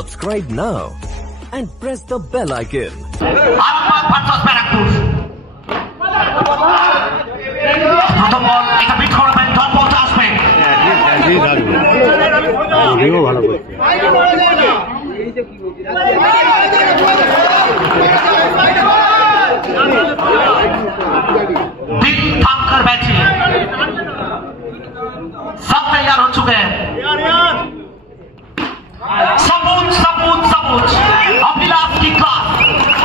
Subscribe now and press the bell icon. दिल थाम कर बैठिए, सब तैयार हो चुके हैं। सबूत सबूत सबूत अभिलाष की क्लास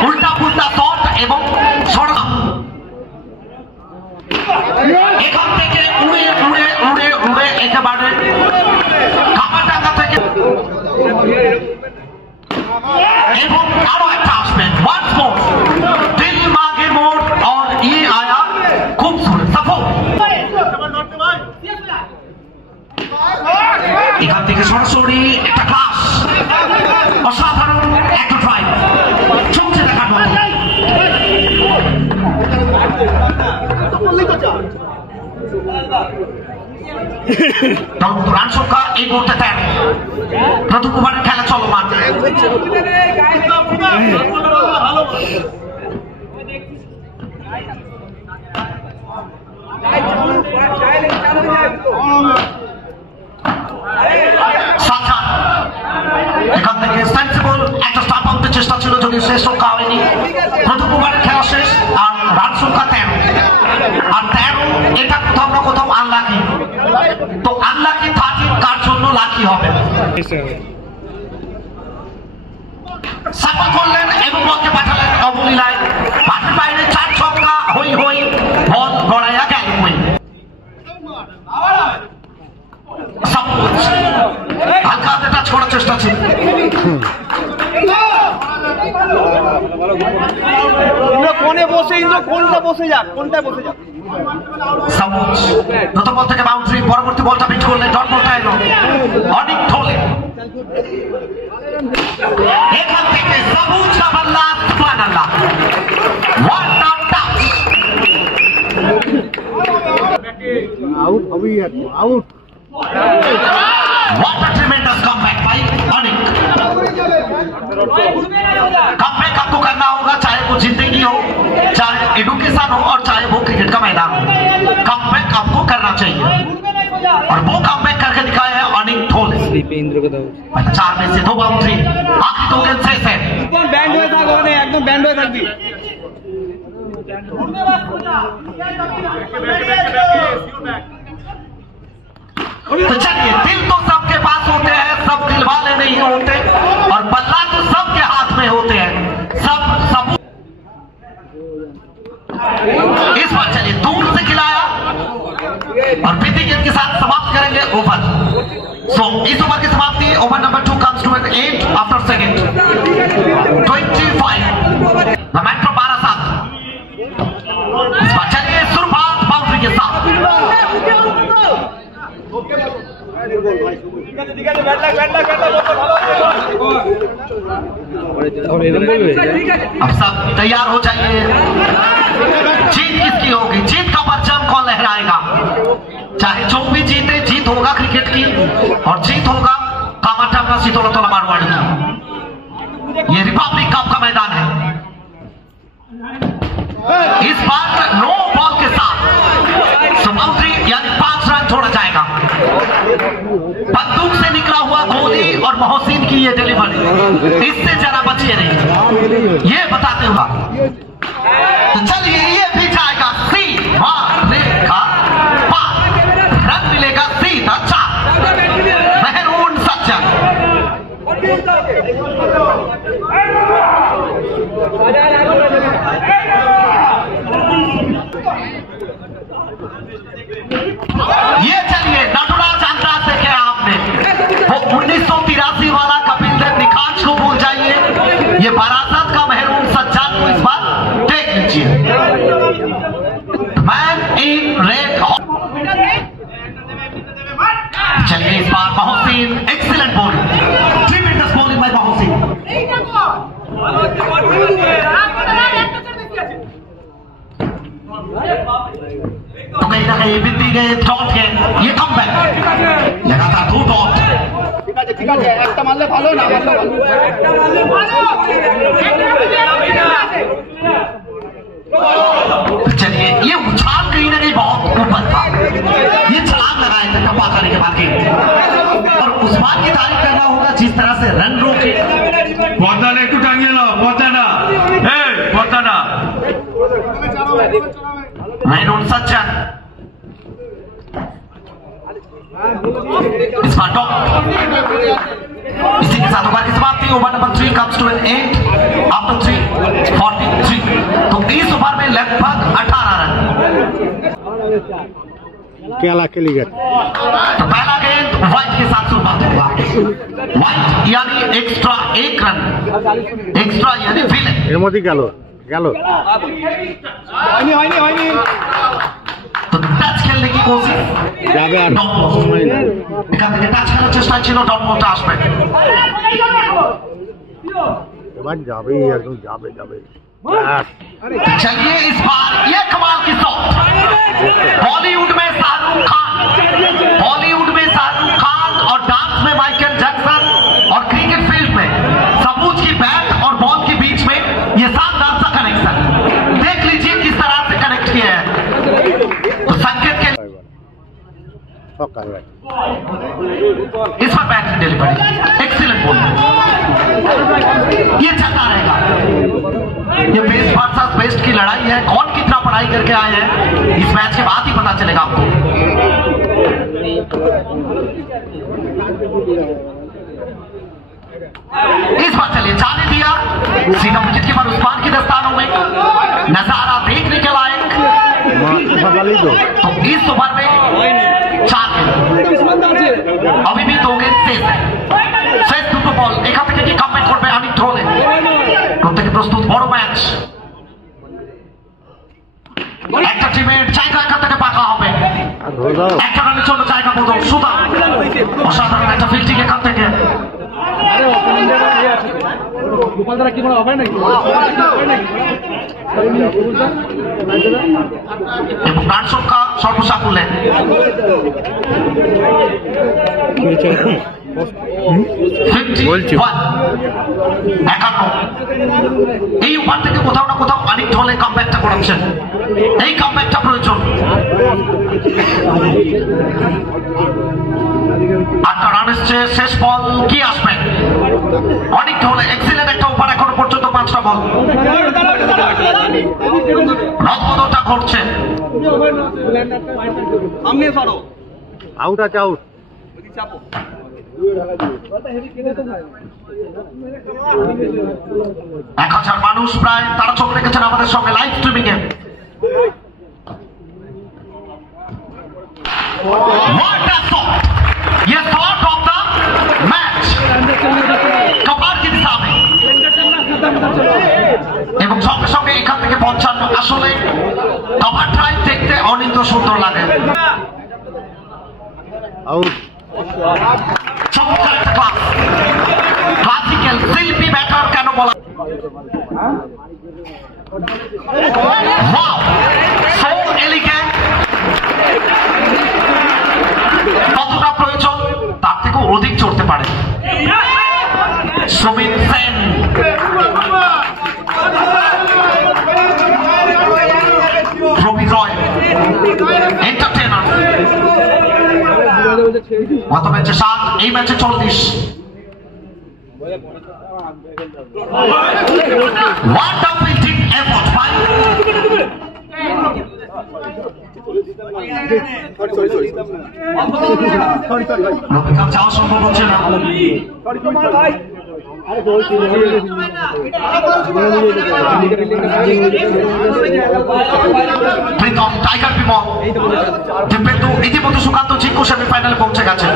उल्टा पुल्टा शॉट एवं छोड़ा এখান থেকে উড়ে উড়ে উড়ে উড়ে একেবারে কামাটাঙ্গা থেকে এবং আরো একটা আসবেন ওয়ান্স মোর দিল মাগে মোর और ये आया खूबसूरत सफो এখান থেকে সরাসরি একটা ক্লাস অসাধারণ একটা ড্রাইভ চলছে দেখার মতো। রান সংখ্যা এই মুহূর্তে 13, প্রথম ওভারের খেলা চলমান। এখান থেকে সেন্সিবল একটা স্টাম্প আউটের চেষ্টা ছিল, যদিও শেষ সংখ্যা হয়নি। প্রথম ওভারের খেলা শেষ আর রান সংখ্যা 13 আর 13 এটা কোথাও না কোথাও আনলাকি। তো আনলাকি 13 কার জন্য লাকি হবে সাপোর্ট করলেন এবং বলকে পাঠালেন অবলীলায়। মাঠের বাইরে 4 ছক্কা হই হই বল গড়াইয়া গেল হই হালকা হাতে টাচ করার চেষ্টা ছিল। কোনে বসে ইন্দ্র কোনটা বসে যাক কোনটা বসে যাক সবুজ প্রথম বল থেকে বাউন্ডারি, পরবর্তী বলটা বিট করলে ডট বলটা এলো অনেক ঢোলে। এখান থেকে সবুজ না বললা সুবহানাল্লাহ ওয়াট আ টাচ আউট হবে out. What a tremendous comeback by Anik. Comeback आपको करना होगा, चाहे वो जिंदगी हो, चाहे एडुकेशन हो और चाहे वो क्रिकेट का मैदान हो। कमबैक आपको करना चाहिए और वो कमबैक करके दिखाया है अनिक ढोले। 4 में से 2 बाउंड्री, बाकी 2 गेंद शेष है। एकदम बैंड হয়ে থাকো, একদম बैंड হয়ে থাকবি। तो चलिए, दिल तो सबके पास होते हैं, सब दिल वाले नहीं होते और बल्ला तो सबके हाथ में होते हैं। सब इस बार चलिए दूर से खिलाया और बीती गेंद के साथ समाप्त करेंगे ओवर। सो इस ओवर की समाप्ति, over number 2 comes to an end after second 25 the man from Barasat। इस बार चलिए शुरुआत बाउंड्री के साथ। अब सब तैयार हो जाइए, जीत किसकी होगी, जीत का परचम कौन लहराएगा। चाहे जो भी जीते, जीत होगा क्रिकेट की और जीत होगा कामाटांगा सीतोलतोला मारवाड़ी की। ये रिपब्लिक कप का मैदान है। इस बार नो बॉल के साथ बाउंड्री यानी 5 रन छोड़ा जाएगा। बंदूक से निकला हुआ गोली और मोहसिन की ये डिलीवरी, इससे जरा बचिए नहीं, ये बताते हुआ। तो चलिए ये भी जाएगा सीधा रेखा पार, रन मिलेगा सीधा 4। मेहरून सज्जन ये चलिए नटराज अंदाज देखे आपने, वो 1983 वाला कपिल देव निखांश को भूल जाइए, ये बारासत का मेहरून सज्जाद को इस बार देख लीजिए। Man in red. चलिए इस बार Mohsin excellent bowling, tremendous bowling by Mohsin. तो कहीं ना कहीं बीती गए डॉट के ये कमबैक, लगातार 2 डॉट। একটা মারলে ভালো না चलिए ये उछाल कहीं ना कहीं बहुत ऊपर था, ये छलांग लगाए थे टप्पा खाने के बाद और उस बात की तारीफ करना होगा जिस तरह से रन रोके। पौधाने একটু টাঙিয়ে নাও, পৌধানা এই পৌধানা राइट ऑन सचिन इस बार टॉप। इसी के साथ ओवर की समाप्ति। Over number 3 comes to an end after 3:43। तो इस ओवर में लगभग 18 रन। तो पहला गेंद व्हाइट के साथ शुरुआत हुआ। व्हाइट यानी एक्स्ट्रा 1 रन, एक्स्ट्रा यानी विलेन। तो टच खेलने की कोशिश, এখান থেকে টাচ খেলার চেষ্টা ছিল, ডট বলটা আসবে। चलिए इस बार ये कमाल की शॉट। बॉलीवुड में शाहरुख खान, बॉलीवुड में शाहरुख खान और डांस में माइकल जैक्सन और क्रिकेट फील्ड में सबूज की बैट और बॉल के बीच में ये शानदार सा कनेक्शन देख लीजिए किस तरह से कनेक्ट किया है। तो संकेत के इस पर बैट डिलीवरी एक्सीलेंट बॉल, ये चलता रहेगा। ये बेस्ट वर्सेस बेस्ट की लड़ाई है, कौन कितना पढ़ाई करके आए हैं इस मैच के बाद ही पता चलेगा आपको। इस बार चलिए जाने दिया सीधा विकेट कीपर उस्मान की दस्तानों में, नजारा देखने के लायक। तो इस ओवर में 4 गेंद, अभी भी 2 गेंद शेष है। শেষ দুটো বল এখান থেকে কি কামব্যাক করবে আমি থ্রোলে প্রত্যেকে প্রস্তুত। বড় ম্যাচ, একটা টিমের জায়গা এখান থেকে পাকা হবে, একটা রানের জন্য জায়গা বদল। সুদা অসাধারণ একটা ফিল্ডিং এখান থেকে। এবং রান সংখ্যা সর্বসাকুল্যে 51। এই ওভার থেকে কোথাও না কোথাও অনেক ঢলে কামব্যাকটা করেছেন, এই কামব্যাকটা প্রয়োজন। 8টা রান এসছে, শেষ বল কি আসবে? অনেক ঢলে এক্সিলেন্ট একটা ওভার, এখনো পর্যন্ত 5টা বল। রদবদলটা ঘটছে। আউট আছে, আউট। 1000 মানুষ প্রায় তারা চোখ রেখেছেন আমাদের সঙ্গে লাইভ স্ট্রিমিং এ। ये शॉट ऑफ द मैच कपार की दिशा में এবং সঙ্গে সঙ্গে এখান থেকে 55। আসলে কভার ড্রাইভ দেখতে অনিন্দ সুন্দর লাগে। আউট। চমৎকার একটা ক্লাস, ক্লাসিক্যাল শিল্পী ব্যাটার কেন বলা। Wow, so elegant. কতটা প্রয়োজন তার থেকেও অধিক চড়তে পারে সুমিত সেন। রবি রয় এন্টারটেইনার, গত ম্যাচে 7, এই ম্যাচে 40। What a fielding effort by Ravikant যাওয়া সম্ভব হচ্ছে না। প্রীতম টাইগার বিমল দীপেন্দু ইতিমধ্যে সুকান্ত চিক্কু সেমিফাইনালে পৌঁছে গেছে।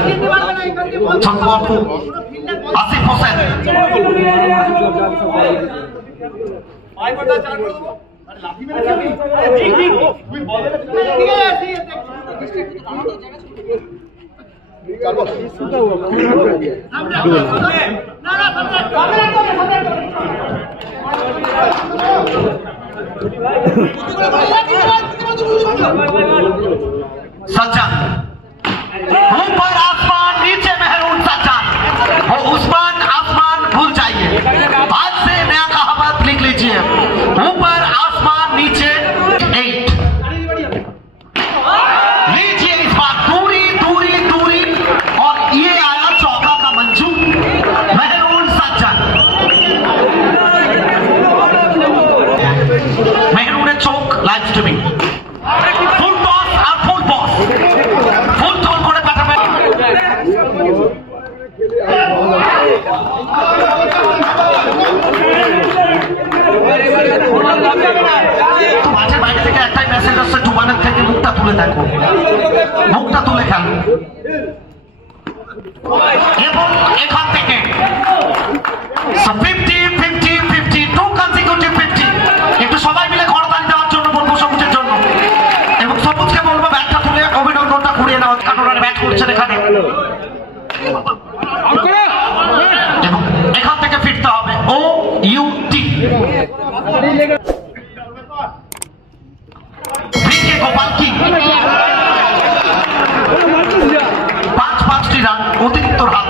চন্দ্রবাবু আসিফ হোসেন सज्जन ऊपर आसमान नीचे मेहरून सज्जन তুলে দেখো, মুখটা তুলে খেলো। এবং এখান থেকে 50-50-50 2 consecutive 50। একটু সবাই মিলে করতালি দেওয়ার জন্য বলবো সবুজের জন্য, এবং সবুজকে বলবো ব্যাটটা তুলে অভিনন্দনটা ঘুরিয়ে নেওয়া, কারণ ওরা ব্যাট করছেন এখানে। এবং এখান থেকে ফিরতে হবে OUT। গোপাল কি 5-5টি রান অতিরিক্ত রান।